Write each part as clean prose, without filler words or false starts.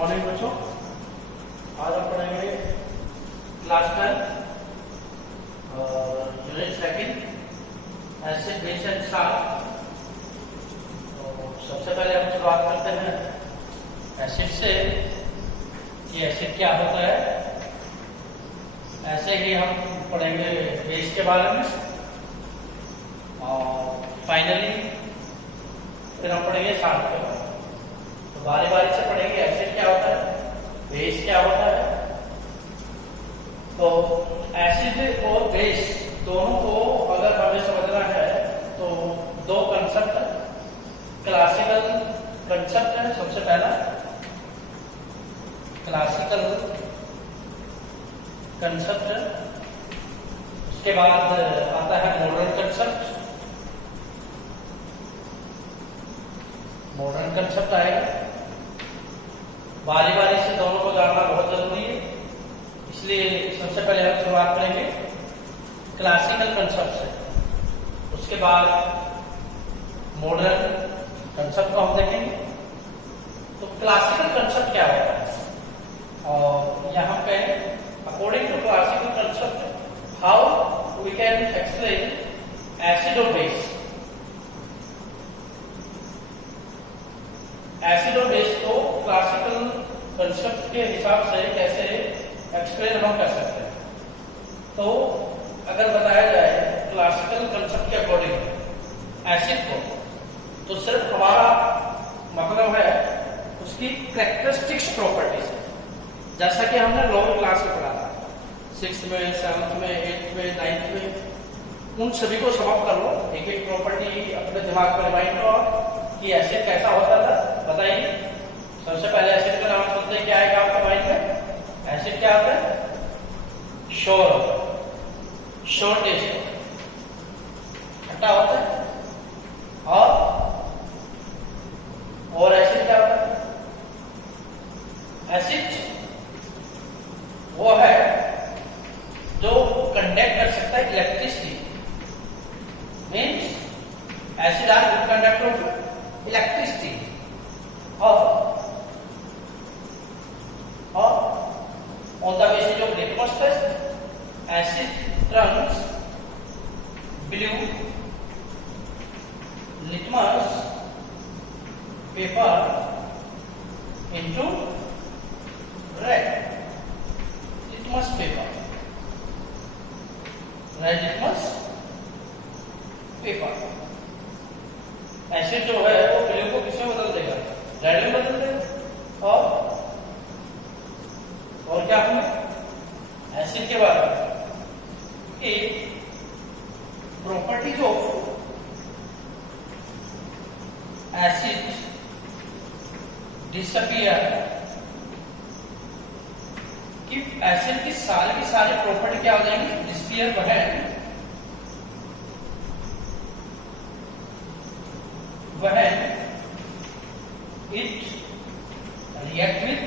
Morning बच्चों, आज हम पढ़ेंगे class 10 unit second acid base and salt. सबसे पहले हम शुरुआत करते हैं एसिड से कि एसिड क्या होता है। ऐसे ही हम पढ़ेंगे बेस के बारे में और फाइनली फिर हम पढ़ेंगे सॉल्ट के बारे में। तो बारी बारी से पढ़ेंगे एसिड क्या होता है, बेस क्या होता है। तो एसिड और बेस दोनों को अगर हमें समझना है तो दो कंसेप्ट क्लासिकल कंसेप्ट है। सबसे पहला क्लासिकल कंसेप्ट है, उसके बाद आता है मॉडर्न कंसेप्ट। मॉडर्न कंसेप्ट आएगा। बारी बारी से दोनों को जानना बहुत जरूरी है, इसलिए सबसे पहले हम शुरुआत करेंगे क्लासिकल कंसेप्ट से, उसके बाद मॉडर्न कंसेप्ट को हम देखेंगे। तो क्लासिकल कंसेप्ट क्या होता है और यहाँ पे according to classical concept how we can explain acid और बेस। एसिड और बेस को क्लासिकल कंसेप्ट के हिसाब से कैसे एक्सप्लेन हम कर सकते हैं। तो अगर बताया जाए क्लासिकल कंसेप्ट के अकॉर्डिंग एसिड को, तो सिर्फ हमारा मतलब है उसकी कैरेक्टरिस्टिक्स प्रॉपर्टीज, जैसा कि हमने लोअर क्लास में पढ़ा था, 6th में, 7th में, 8th में, 9th में। उन सभी को समाप्त कर लो, एक एक प्रॉपर्टी अपने दिमाग में रिमाइंड करो कि एसिड कैसा होता था। बताइए, सबसे पहले एसिड का नाम सुनते हैं क्या आएगा आपके माइंड में? एसिड क्या होता है? श्योर, श्योर टेस्ट, खट्टा होता है। और एसिड क्या होता है? एसिड वो है जो कंडक्ट कर सकता है electricity. Means acid are good conductor of electricity. और on the basis of litmus test, acid turns blue litmus paper into red litmus paper. Red litmus paper. Acid जो है वो ब्लू को किसमें बदल देगा? रेड में बदल देगा। और क्या हमने एसिड के बारे में कि प्रॉपर्टीज ऑफ एसिड डिसअपियर, कि एसिड की सारी प्रॉपर्टी क्या हो जाएंगी? Disappear when it react with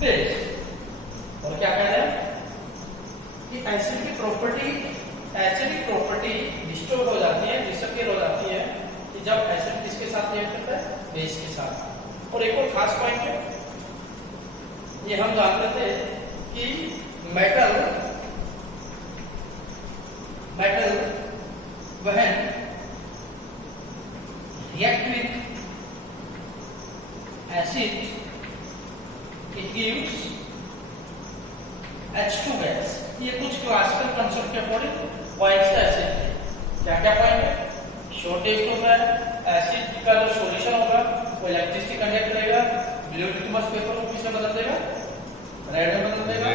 base। और क्या कह रहे हैं कि एसिड की प्रॉपर्टी डिस्टोर्ट हो जाती है, डिसअपियर हो जाती है कि जब एसिड किसके साथ रिएक्ट करता है? बेस के साथ। और एक और खास पॉइंट है, ये हम जानते थे कि metal when react with acid it gives H2 gas। ये कुछ क्लासिकल कंसेप्ट के अकॉर्डिंग पॉइंट्स है एसिड। क्या क्या पॉइंट है? शॉर्ट टेस्ट होता है, एसिड का जो सॉल्यूशन होगा वो इलेक्ट्रिसिटी कंडक्ट करेगा, ब्लू लिटमस पेपर को किससे बदल देगा? रेड में बदल देगा।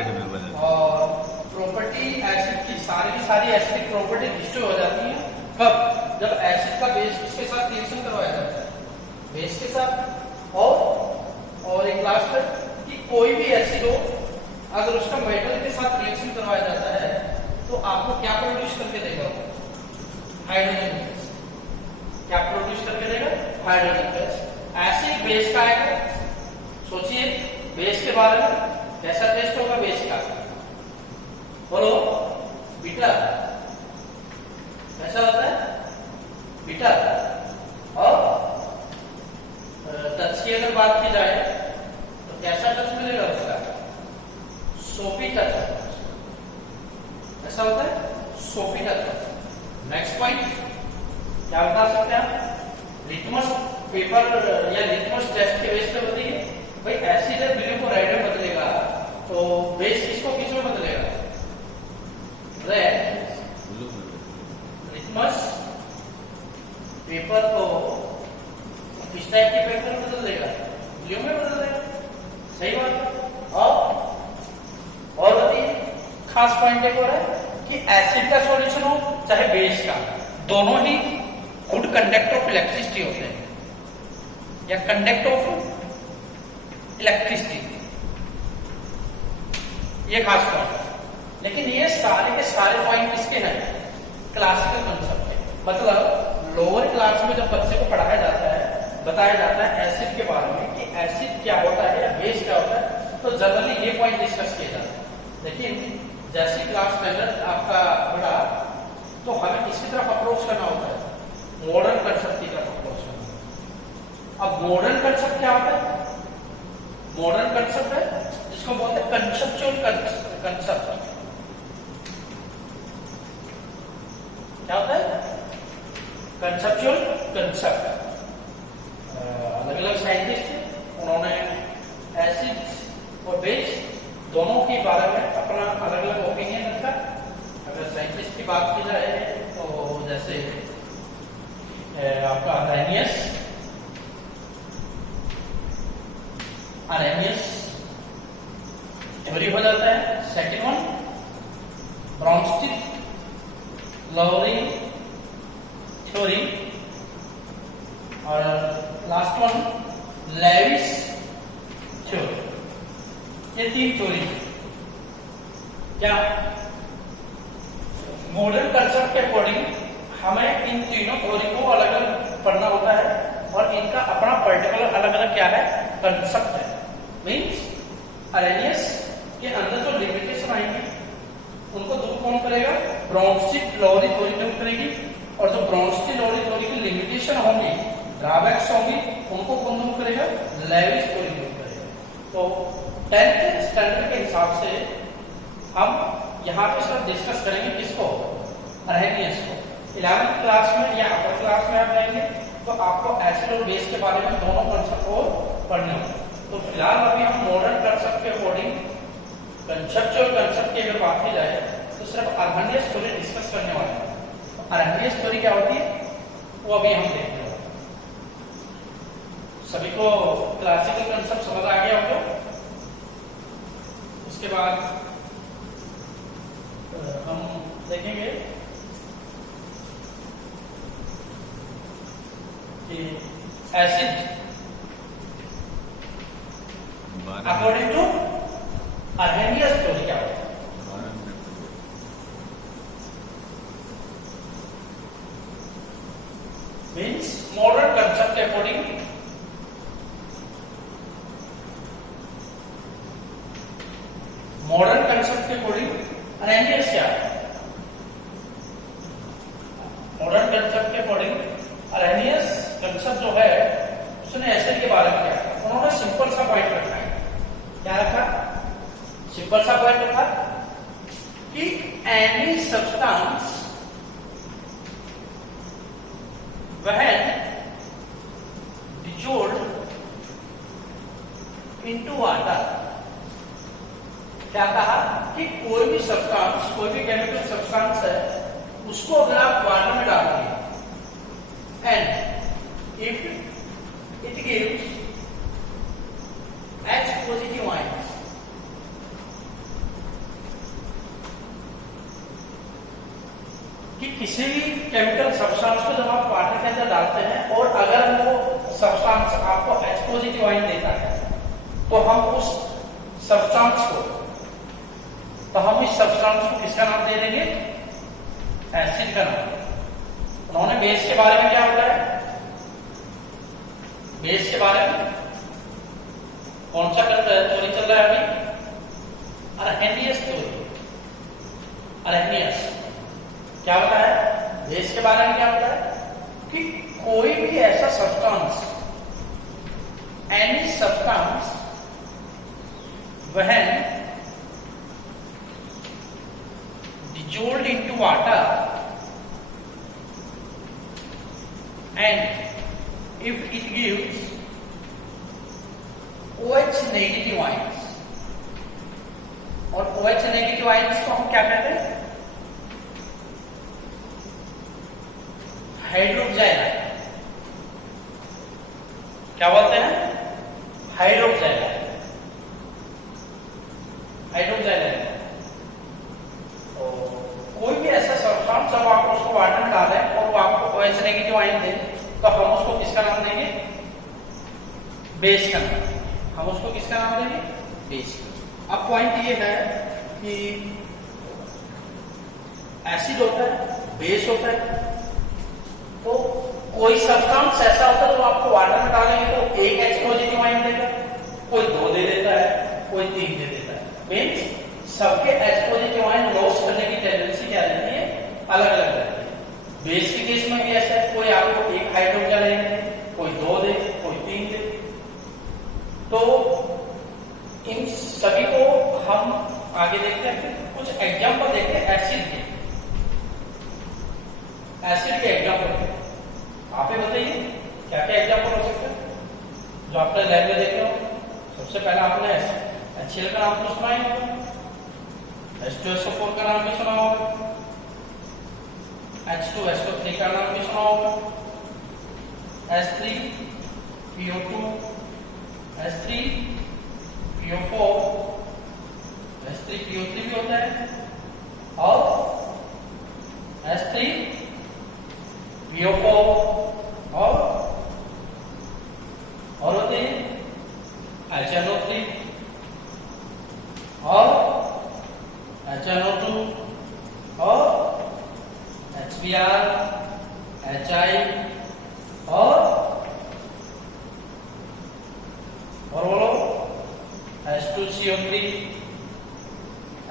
और प्रॉपर्टी एसिड की सारी एसिडिक प्रॉपर्टी डिस्ट्रॉय हो जाती है। कब? जब एसिड का बेस किसके साथ रिएक्शन करवाया जाता है? बेस के साथ। और एक लास्ट है कि कोई भी एसिड हो, अगर उसका मेटल के साथ रिएक्शन करवाया जाता है तो आपको क्या प्रोड्यूस करके देगा? Hydrogen gas. क्या प्रोड्यूस करके देगा? Hydrogen gas. एसिड बेस का आएगा। सोचिए बेस के बारे में, कैसा टेस्ट होगा बेस का? बोलो बीटा। कैसा होता है? बीटा। और टच की अगर बात की जाए कैसा होता है, सोफिकल। नेक्स्ट पॉइंट क्या बता सकते हैं आप, लिटमस पेपर या लिटमस टेस्ट के बेस पे बताइए भाई एसिड है ब्लू को रेड में बदलेगा तो बेस किसको किस में बदलेगा, रेड। लिटमस पेपर को किस टाइप के पेपर में बदल देगा, ब्लू में बदल देगा, सही बात है। और बताइए खास पॉइंट एक और है कि एसिड का सॉल्यूशन हो चाहे बेस का, दोनों ही गुड कंडक्टर ऑफ इलेक्ट्रिसिटी होते हैं या कंडक्ट ऑफ इलेक्ट्रिसिटी, ये खास पॉइंट है। लेकिन ये सारे के सारे पॉइंट किसके हैं, क्लासिकल कंसेप्ट के। मतलब लोअर क्लास में जब बच्चे को पढ़ाया जाता है, बताया जाता है एसिड के बारे में कि एसिड क्या होता है या बेस क्या होता है, तो जनरली ये पॉइंट डिस्कस किए जाते हैं। लेकिन जैसे क्लास स्टैंडर्ड आपका बढ़ा तो हमें किसकी तरफ अप्रोच करना होता है, मॉडर्न कंसेप्ट की तरफ अप्रोच करना। अब मॉडर्न कंसेप्ट क्या होता है, मॉडर्न कंसेप्ट है जिसको बोलते हैं कंसेप्चुअल कंसेप्ट। क्या होता है, कंसेप्चुअल कंसेप्ट। अलग अलग साइंटिस्ट उन्होंने एसिड और बेस दोनों के बारे में अपना अलग अलग ओपिनियन रखा। अगर साइंटिस्ट की बात की जाए तो जैसे आपका अरेनियस थ्योरी हो जाता है। सेकंड वन ब्राउनस्टिक लवरी थ्योरी, और लास्ट वन लेविस थ्योरी। ये तीन थ्योरी क्या मॉडर्न कंसेप्ट के अकॉर्डिंग हमें इन तीनों थ्योरी को अलग अलग पढ़ना होता है और इनका अपना पर्टिकुलर अलग अलग क्या है, कंसेप्ट है। मींस अरेनियस के अंदर जो लिमिटेशन आएंगी उनको दूर कौन करेगा, ब्राउनस्टिक लवरी थ्योरी दूर करेगी, और जो ब्राउनस्टिक लवरी थ्योरी की लिमिटेशन होंगी, ड्रॉबैक्स होंगी, उनको कौन दूर करेगा, लेविस थ्योरी दूर करेगा। तो 10th स्टैंडर्ड के हिसाब से हम यहाँ पे सब डिस्कस करेंगे किसको, अरेनियस को। 11th क्लास में या अपर क्लास में आप जाएंगे तो आपको एसिड और बेस के बारे में दोनों कंसेप्ट को पढ़ने होंगे। तो फिलहाल अभी हम मॉडर्न कंसेप्ट के अकॉर्डिंग कंसेप्चुअल कंसेप्ट की अगर बात की जाए तो सिर्फ अरेनियस थ्योरी डिस्कस करने वाले हैं। तो अरेनियस थ्योरी क्या होती है वो अभी हम देखते हैं। सभी को क्लासिकल कंसेप्ट समझ आ गया होगा। उसके बाद हम देखेंगे कि acid according to Arrhenius theory क्या होता है। मीन्स मॉडर्न कंसेप्ट के अकॉर्डिंग मॉडर्न कंसेप्ट के अकॉर्डिंग अरेनियस क्या है, मॉडर्न कंसेप्ट के अकॉर्डिंग अरेनियस कंसेप्ट जो है उसने एसिड के बारे में क्या है, उन्होंने सिंपल सा पॉइंट रखा है। क्या रखा, सिंपल सा पॉइंट रखा कि any substance when dissolved into water, क्या कहा कि कोई भी सब्सटेंस, कोई भी केमिकल सब्सटेंस है उसको अगर आप वाटर में डालोगे and if it gives H positive ions, कि किसी भी केमिकल सब्सटेंस को जब आप वाटर के अंदर डालते हैं और अगर वो सब्सटेंस आपको H पॉजिटिव आयन देता है तो हम उस सब्सटेंस को किसका नाम दे देंगे, एसिड का नाम। उन्होंने बेस के बारे में क्या बताया, बेस के बारे में कौन सा थ्योरी चल रहा है अभी, अरेनियस थ्योरी। अरेनियस क्या बताया, बेस के बारे में क्या बताया कि कोई भी ऐसा substance, any substance when dissolved dissolved into water and if it gives OH negative ions, और OH नेगेटिव आयंस को हम क्या कहते हैं? हाइड्रोक्साइड। क्या बोलते हैं? हाइड्रोक्साइड। हाइड्रोक्साइड तो कोई भी ऐसा सब्सटेंस जब आप उसको वाटर में डालें और वो आपको OH नेगेटिव आयन दे तो हम उसको किसका नाम देंगे? बेस का नाम। हम उसको किसका नाम देंगे? बेस। अब पॉइंट ये है कि एसिड होता है, बेस होता है, तो कोई सब्सटेंस ऐसा होता है जो आपको वाटर में डालेंगे तो एक H पॉजिटिव आयन देगा, कोई 2 दे देता है, कोई 3 दे देता है। मीन्स सबके H पॉजिटिव आयन लॉस करने की टेंडेंसी क्या रहती है? अलग अलग रहती है। बेस के केस में भी ऐसा है, कोई आपको एक हाइड्रोजन लेंगे, कोई 2 दे, कोई 3 दे। तो इन सभी को हम आगे देखते हैं। कुछ एग्जाम्पल देखते हैं एसिड के। एसिड के एग्जाम्पल आप ही बताइए क्या क्या एग्जाम्पल हो सकते हैं जो आपने लैब में देखे हो। सबसे पहले आपने HCl का नाम तो सुना ही होगा, H2SO4 का नाम भी सुना होगा, H2SO3 का नाम भी सुना होगा, H3PO2, H3PO4, H3PO3 भी होता है, और H3PO4 और होते हैं HNO3 और HNO2 और HBr, HI और बोलो H2CO3।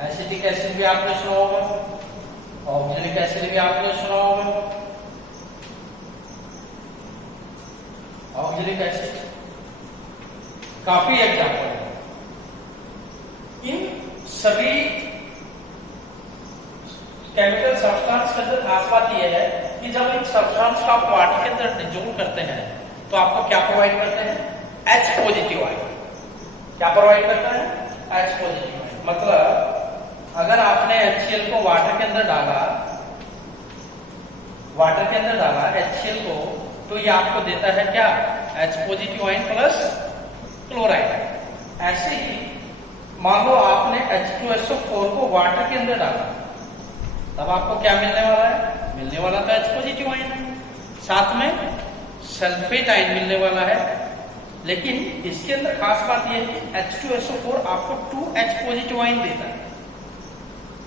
एसिटिक एसिड भी आपने सुना होगा, ऑक्जेलिक एसिड भी आपने सुना होगा। ऑक्जेलिक एसिड काफी एग्जाम्पल है। इन सभी केमिकल सब्सटेंस के अंदर खास बात यह है कि जब इन सब्सटेंस को आप वाटर के अंदर डिसॉल्व करते हैं तो आपको क्या प्रोवाइड करते हैं? H positive ion. क्या प्रोवाइड करता है? H positive ion. मतलब अगर आपने HCl को वाटर के अंदर डाला, HCl को, तो ये आपको देता है क्या? H positive ion plus chloride. ऐसे ही मान लो आपने H2SO4 को वाटर के अंदर डाला, तब आपको क्या मिलने वाला है? मिलने वाला तो H पॉजिटिव आयन, साथ में सल्फेट आयन मिलने वाला है। लेकिन इसके अंदर खास बात यह है कि H2SO4 आपको 2H पॉजिटिव आयन देता है।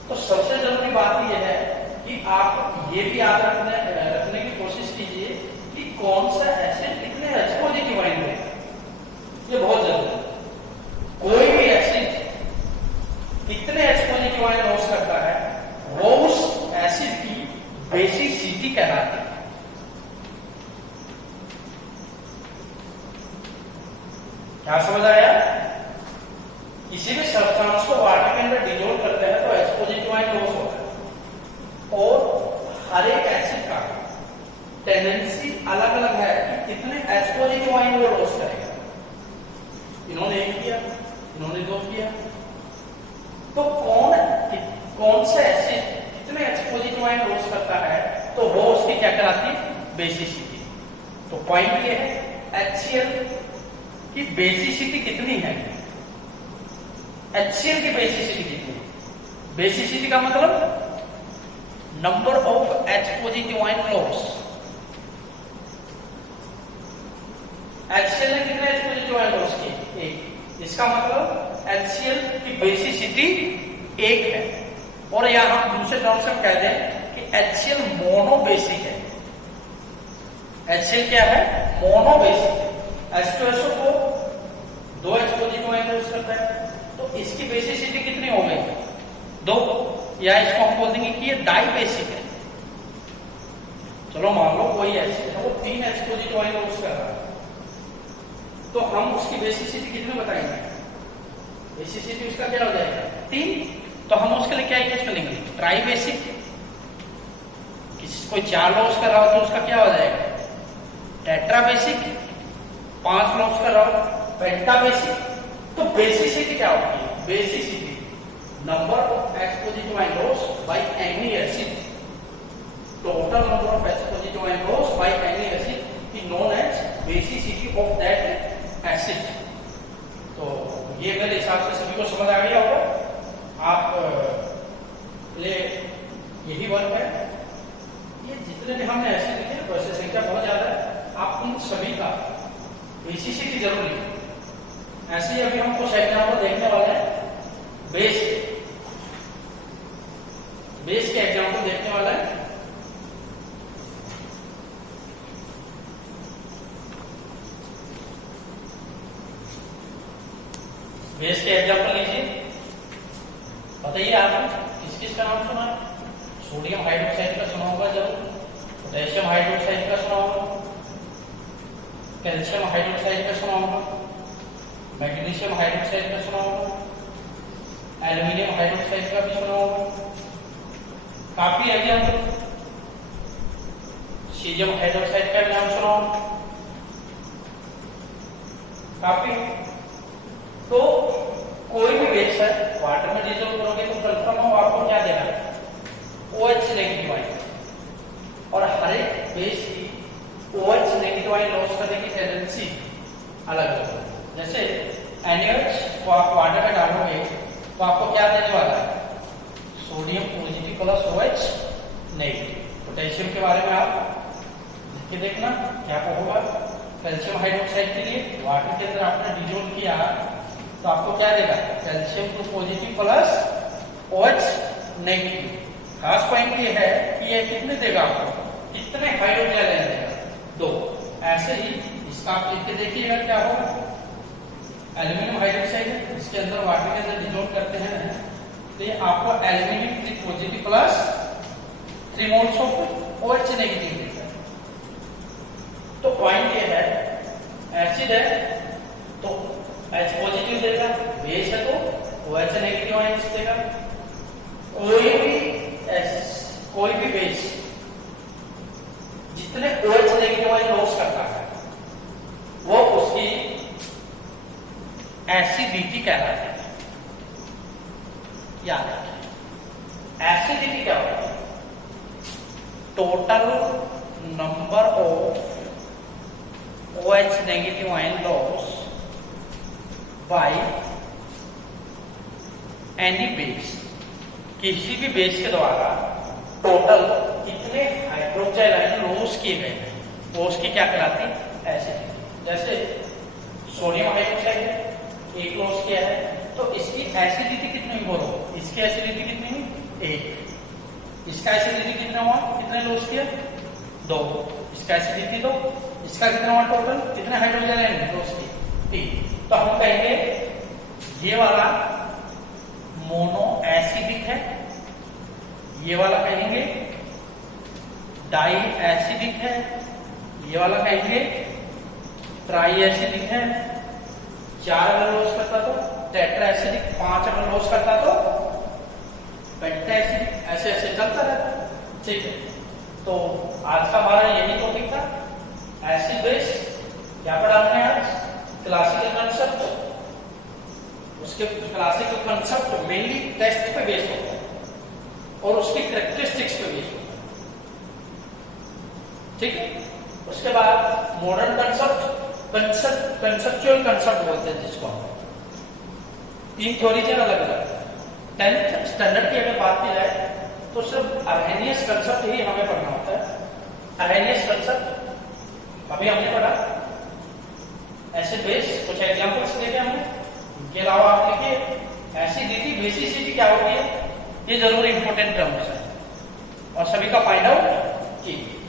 तो सबसे जरूरी बात यह है कि आप ये भी याद रखने की कोशिश कीजिए कि कौन सा एसिड कितने H पॉजिटिव आयन देगा। ये बहुत जरूरी है। कोई भी एसिड कितने H पॉजिटिव आयन लॉस करता है वो उस एसिड की बेसिसिटी कहलाती है। क्या समझ आया? किसी भी सब्सटेंस को वाटर के अंदर डिसॉल्व करते हैं तो H पॉजिटिव आयन लॉस होता है, और हर एक एसिड का टेंडेंसी अलग अलग है कि कितने H पॉजिटिव आयन वो लॉस करेगा। इन्होंने 1 किया, इन्होंने 2 किया, तो कौन सा एसिड कितने H पॉजिटिव आयन लॉस करता है तो वो उसकी क्या कहलाती है? बेसिसिटी। तो पॉइंट ये है HCl की बेसिसिटी कितनी है? HCl की बेसिसिटी कितनी है? बेसिसिटी का मतलब number of H positive iron loss. HCl ने कितने H पॉजिटिव आयन लॉस किए? 1। इसका मतलब HCl की बेसिसिटी 1 है। और यहां हम दूसरे टर्म से कह दें कि HCl मोनोबेसिक है। HCl क्या है? मोनोबेसिक है। H2SO को 2H पॉजिटिव आयन लॉस करता है, तो इसकी बेसिसिटी कितनी हो गई? 2। या इसको हम बोल देंगे कि ये डाइबेसिक है। चलो मान लो कोई एसिड है वो 3H पॉजिटिव आयन लॉस कर रहा है, तो हम उसकी बेसिसिटी कितनी बताएंगे? बेसिसिटी उसका क्या हो जाएगा? 3। तो हम उसके लिए क्या यूज करेंगे? ट्राइबेसिक। कोई 4 लॉस कर रहा हो तो उसका क्या हो जाएगा? Tetra basic. 5 लॉस कर रहा हो पेंटा बेसिक। तो बेसिसिटी क्या होती है? बेसिसिटी नंबर ऑफ एक्सपोजिट आइंडोस by any acid, total number of एक्सपोजिट आइंडोस by any acid is known as basicity of that acid. तो ये मेरे हिसाब से सभी को समझ आ गया होगा। आप ले यही वर्क है। ये जितने भी हमने ऐसे लिखे वैसे संख्या बहुत ज्यादा है, आप उन सभी का बेसिसिटी जरूर लिखें। ऐसे ही अभी हम कुछ एग्जाम्पल देखने वाले हैं बेस के एग्जाम्पल देखने वाला है। बेस के एग्जाम्पल लीजिए, बताइए आपने किस किस का नाम सुना? सोडियम हाइड्रोक्साइड का सुना होगा जरूर, पोटेशियम हाइड्रोक्साइड का सुना होगा, कैल्शियम हाइड्रोक्साइड का सुना होगा, मैग्नीशियम हाइड्रोक्साइड का सुना होगा, एल्यूमिनियम हाइड्रोक्साइड का भी सुना होगा। काफी एग्जाम्पल, सीजियम हाइड्रोक्साइड का भी नाम सुना होगा काफी। तो कोई भी बेस है वाटर में डिजोल्व करोगे तो कंफर्म हो आपको क्या देना है? OH negative ion. और हर एक बेस की OH नेगेटिव आयन लॉस करने की टेंडेंसी अलग अलग है। जैसे NaOH को आप वाटर में डालोगे तो आपको क्या देने वाला है? Sodium positive plus OH negative. Potassium के बारे में आप लिख के देखना क्या होगा। कैल्शियम हाइड्रोक्साइड के लिए वाटर के अंदर आपने डिजोल्व किया तो आपको क्या देगा? Calcium two positive plus OH negative. खास पॉइंट ये है कि ये कितने देगा आपको? कितने हाइड्रोजन आयन देगा? 2। ऐसे ही इसका आप लिख के देखिएगा क्या होगा। एल्यूमिनियम हाइड्रोक्साइड है, इसके अंदर वाटर के अंदर डिजोल्व करते हैं तो ये आपको aluminium 3 positive plus 3 moles of OH negative देगा। तो पॉइंट ये है एसिड है तो H पॉजिटिव देगा, बेस है तो OH नेगेटिव आयंस देगा। कोई भी बेस जितने OH नेगेटिव आयन लॉस करता है वो उसकी एसिडिटी कहलाती है। याद रखिए एसिडिटी क्या होती है? Total number of OH negative iron loss by any base. किसी भी बेस के द्वारा टोटल कितने हाइड्रोक्साइड आयन लॉस किए गए हैं वो उसकी क्या कहलाती है? एसिडिटी। जैसे सोडियम हाइड्रोक्साइड है, 1 लॉस किया है तो इसकी एसिडिटी कितनी हुई? बोलो इसकी एसिडिटी कितनी हुई? 1। इसका एसिडिटी कितना हुआ? कितने लॉस किया? 2। इसका एसिडिटी 2। इसका कितना हुआ टोटल? कितने हाइड्रोजन आयन लॉस किए? 3। तो हम कहेंगे ये वाला मोनो एसिडिक है, ये वाला कहेंगे डाई एसिडिक है, ये वाला कहेंगे ट्राई एसिडिक है। 4 अगर लॉस करता तो टेट्रा एसिडिक, 5 अगर लॉस करता तो पेंटा एसिडिक। ऐसे ऐसे चलता रहता। ठीक है, तो आज का हमारा यही टॉपिक था एसिड बेस। क्या पढ़ा हमने आज? Classical concept. उसके क्लासिकल कंसेप्ट मेनली टेस्ट पे बेस्ड होता है और उसकी कैरेक्टरिस्टिक्स पे बेस्ड होता है। ठीक है, उसके बाद मॉडर्न कंसेप्चुअल कंसेप्ट बोलते हैं जिसको हम 3 थ्योरीज है अलग अलग। 10th स्टैंडर्ड की अगर बात की जाए तो सिर्फ अर्हेनियस कंसेप्ट ही हमें पढ़ना होता है। अर्हेनियस कंसेप्ट अभी हमने पढ़ा। ऐसे बेस कुछ एग्जांपल्स देखे हमने। इनके अलावा आप लिखिए एसिडिटी बेसिसिटी क्या होती है, ये जरूर इंपॉर्टेंट टर्म्स है और सभी का फाइंड आउट कीजिए।